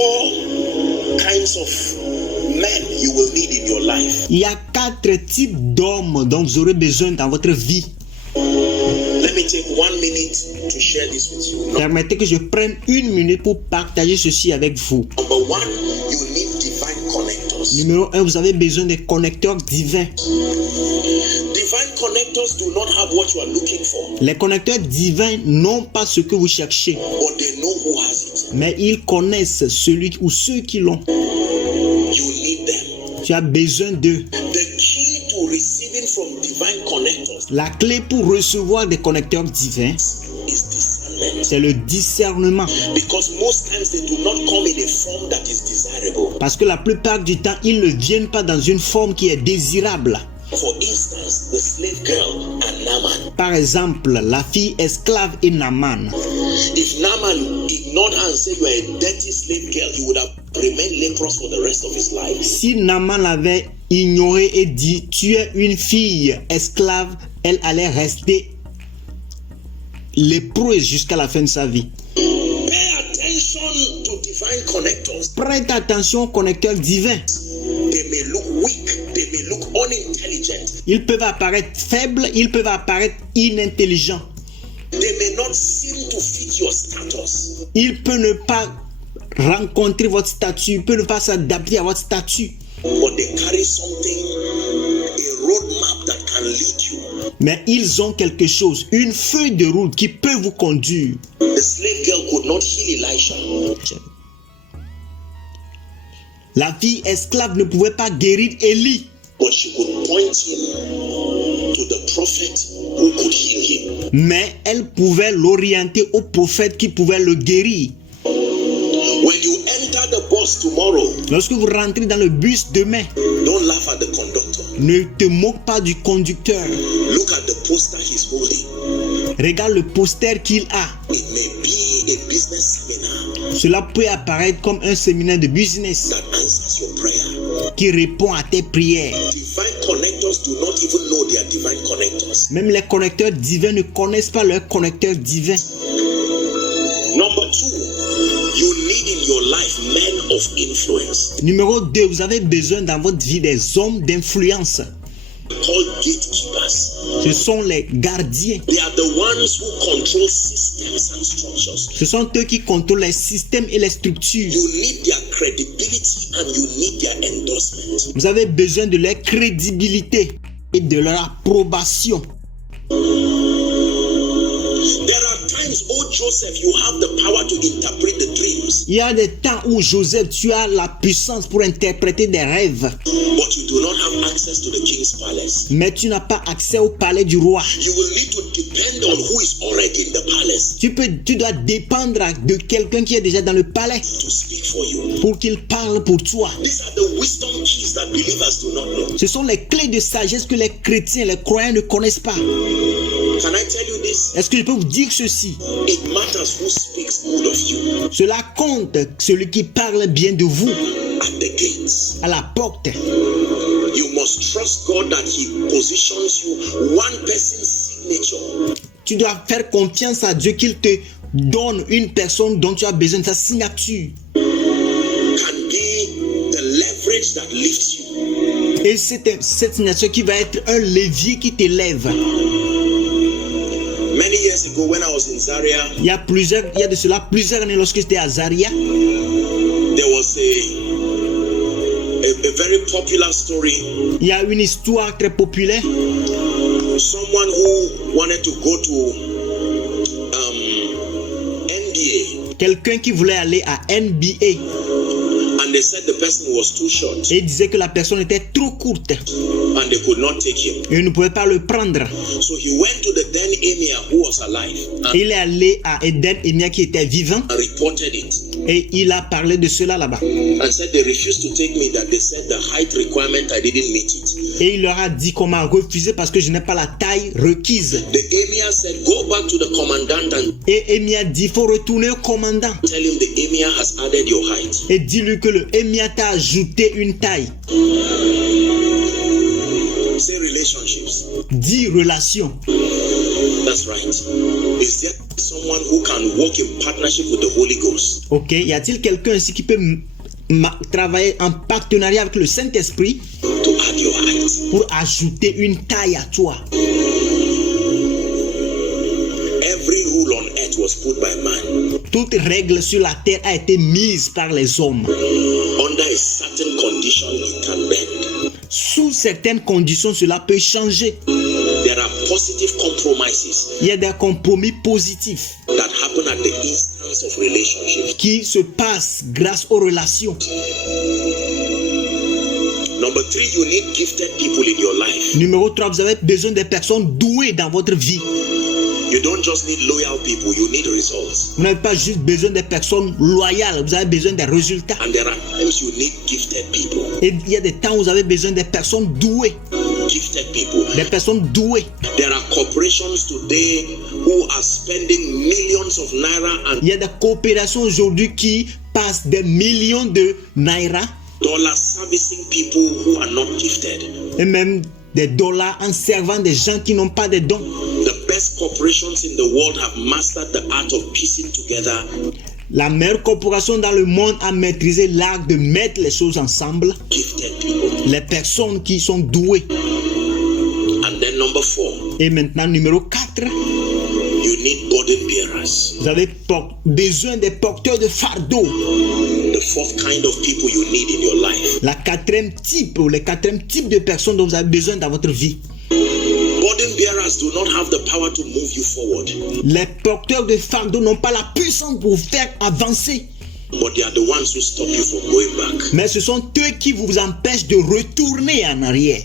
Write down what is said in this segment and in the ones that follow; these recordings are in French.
4 kinds of men you will need in your life. Il y a 4 types d'hommes dont vous aurez besoin dans votre vie. Let me take 1 minute to share this with you. Permettez que je prenne 1 minute pour partager ceci avec vous. Number 1, you need divine connectors. Numéro 1, vous avez besoin des connecteurs divins. Divine connectors do not have what you are looking for, Les connecteurs divins n'ont pas ce que vous cherchez, but they know who has it. mais ils connaissent celui ou ceux qui l'ont. You need them. Tu as besoin d'eux. The key to receiving from divine connectors La clé pour recevoir des connecteurs divins, is discernment. c'est le discernement. Because most times they do not come in a form that is desirable. Parce que la plupart du temps, ils ne viennent pas dans une forme qui est désirable. For instance, the slave girl and Naaman. Par exemple, la fille esclave et Naaman. If Naaman ignored her and said you are a dirty slave girl, he would have remained leprous for the rest of his life. Si Naaman avait ignoré et dit tu es une fille esclave, elle allait rester lépreuse jusqu'à la fin de sa vie. Pay attention to divine connectors. Prête attention aux connecteurs divins. They may look weak, they may look unintelligent, Ils peuvent apparaître faibles, ils peuvent apparaître inintelligents. they may not seem to fit your status, Ils peuvent ne pas rencontrer votre statut, ils peuvent ne pas s'adapter à votre statut. but they carry something, a roadmap that can lead you. Mais ils ont quelque chose, une feuille de route qui peut vous conduire. The slave girl could not heal Elisha, La fille esclave ne pouvait pas guérir Élie, but she could point him to the prophet who could heal him. mais elle pouvait l'orienter au prophète qui pouvait le guérir. When you enter the bus tomorrow, Lorsque vous rentrez dans le bus demain, don't laugh at the conductor. ne te moque pas du conducteur. Look at the poster he's holding. Regarde le poster qu'il a. It may be a business seminar Cela peut apparaître comme un séminaire de business that answers your prayer. qui répond à tes prières. Divine connectors do not even know they are divine connectors. Même les connecteurs divins ne connaissent pas leurs connecteurs divins. Number 2, you need in your life men of influence Numéro 2, vous avez besoin dans votre vie des hommes d'influence. called gatekeepers. Ce sont les gardiens. They are the ones who control systems and structures. Ce sont eux qui contrôlent les systèmes et les structures. You need their credibility and you need their endorsement. Vous avez besoin de leur crédibilité et de leur approbation. There are times, oh Joseph, you have the power to interpret the dreams, Il y a des temps où Joseph, tu as la puissance pour interpréter des rêves, but you do not have access to the king's palace. mais tu n'as pas accès au palais du roi. You will need to depend on who is already in the palace Tu dois dépendre de quelqu'un qui est déjà dans le palais to speak for you. pour qu'il parle pour toi. These are the wisdom keys that believers do not know. Ce sont les clés de sagesse que les chrétiens, les croyants ne connaissent pas. Can I tell you this? Est-ce que je peux vous dire ceci? It matters who speaks good of you Cela compte celui qui parle bien de vous at the gates. à la porte. You must trust God that He positions you one person's signature. Tu dois faire confiance à Dieu qu'il te donne une personne dont tu as besoin de sa signature. Can be the leverage that lifts you. Et c'est cette signature qui va être un levier qui t'élève. Many years ago, when I was in Zaria, Il y a de cela plusieurs années lorsque j'étais à Zaria, there was a very popular story. il y a une histoire très populaire. Someone who wanted to go to NBA, Quelqu'un qui voulait aller à NBA and they said the person was too short, et disait que la personne était trop courte and they could not take him. et ne pouvait pas le prendre. So he went to the then emir who was alive Il est allé à Eden Emia qui était vivant and reported it, et il a parlé de cela là-bas. and said they refused to take me, that they said the height requirement, I didn't meet it. Et il leur a dit qu'on m'a refusé parce que je n'ai pas la taille requise. The emir said, go back to the commandant and Et Emia dit, il faut retourner au commandant tell him the emir has added your height. et dis-lui que le Emia t'a ajouté une taille. Say relationships. Dis relation. That's right. Is there someone who can walk in partnership with the Holy Ghost? Ok, y a-t-il quelqu'un ici qui peut travailler en partenariat avec le Saint-Esprit To add your height. pour ajouter une taille à toi? Every rule on earth was put by man. Toute règle sur la terre a été mise par les hommes. Under a certain condition, it can bend. Sous certaines conditions, cela peut changer. There are positive compromises Il y a des compromis positifs that happen at the instance of relationships. qui se passent grâce aux relations. Number 3, you need gifted people in your life. Numéro 3, vous avez besoin des personnes douées dans votre vie. You don't just need loyal people, you need results. Vous n'avez pas juste besoin des personnes loyales, vous avez besoin des résultats. And there are times you need gifted people. Et il y a des temps où vous avez besoin des personnes douées. Gifted people. Des personnes douées. There are corporations today who are spending millions of naira and Il y a des coopérations aujourd'hui qui passent des millions de naira dollars servicing people who are not gifted. et même des dollars en servant des gens qui n'ont pas de dons. The best corporations in the world have mastered the art of piecing together La meilleure corporation dans le monde a maîtrisé l'art de mettre les choses ensemble. gifted people. Les personnes qui sont douées. And then number 4, Et maintenant, numéro 4, you need burden bearers. vous avez besoin des porteurs de fardeau. The fourth kind of people you need in your life. La quatrième type, ou les quatrième type de personnes dont vous avez besoin dans votre vie. Burden bearers do not have the power to move you forward, Les porteurs de fardeau n'ont pas la puissance pour vous faire avancer. but they are the ones who stop you from going back. Mais ce sont eux qui vous empêchent de retourner en arrière.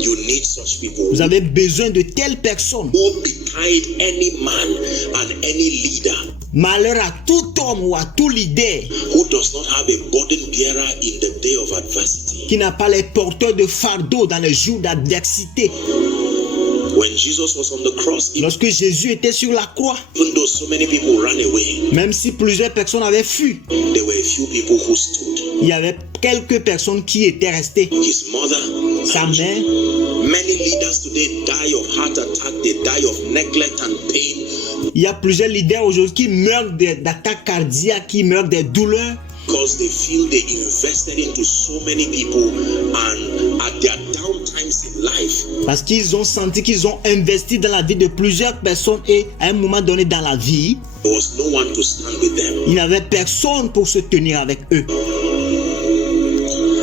You need such people Vous avez besoin de telles personnes. who betide any man and any leader Malheur à tout homme ou à tout leader who does not have a burden bearer in the day of adversity. qui n'a pas les porteurs de fardeau dans les jours d'adversité. When Jesus was on the cross, Lorsque Jésus était sur la croix, even though so many people ran away, même si plusieurs personnes avaient fui, there were a few people who stood. il y avait quelques personnes qui étaient restées. His mother, Sa mère, many leaders today die of heart attack, they die of neglect and pain il y a plusieurs leaders aujourd'hui qui meurent d'attaques cardiaques, qui meurent des douleurs, because they feel they invested into so many people, and at their down times in life, parce qu'ils ont senti qu'ils ont investi dans la vie de plusieurs personnes et à un moment donné dans la vie, there was no one to stand with them. il n'y avait personne pour se tenir avec eux.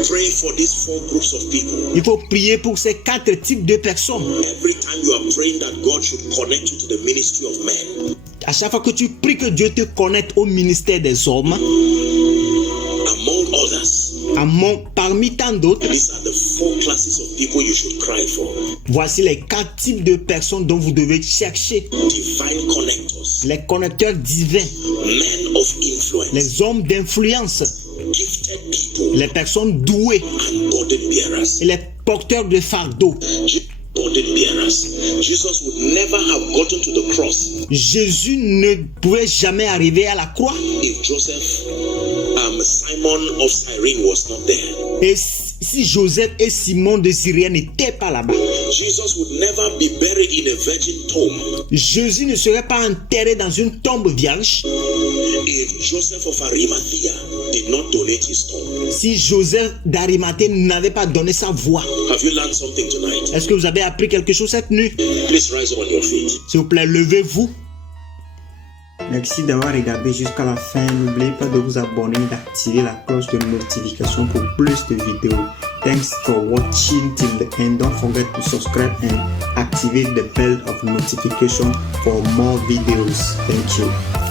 Pray for these 4 groups of people. Il faut prier pour ces 4 types de personnes. Every time you are praying that God should connect you to the ministry of men, À chaque fois que tu pries que Dieu te connecte au ministère des hommes, among others, parmi tant d'autres, these are the 4 classes of people you should cry for. voici les 4 types de personnes dont vous devez chercher. Divine connectors, Les connecteurs divins, men of influence, les hommes d'influence, gifted people, les personnes douées and burden bearers. et les porteurs de fardeau. Burden bearers. Jesus would never have gotten to the cross Jésus ne pouvait jamais arriver à la croix if Joseph, Simon of Cyrene was not there. et si Joseph et Simon de Cyrène n'étaient pas là-bas. Jesus would never be buried in a virgin tomb Jésus ne serait pas enterré dans une tombe vierge if Joseph of Arimathea did not donate his tomb. si Joseph d'Arimathée n'avait pas donné sa voix. Have you learned something tonight? Est-ce que vous avez appris quelque chose cette nuit? Please rise on your feet. S'il vous plaît, levez-vous. Merci d'avoir regardé jusqu'à la fin. N'oubliez pas de vous abonner et d'activer la cloche de notification pour plus de vidéos. Thanks for watching till the end. Don't forget to subscribe and activate the bell of notification for more videos. Thank you.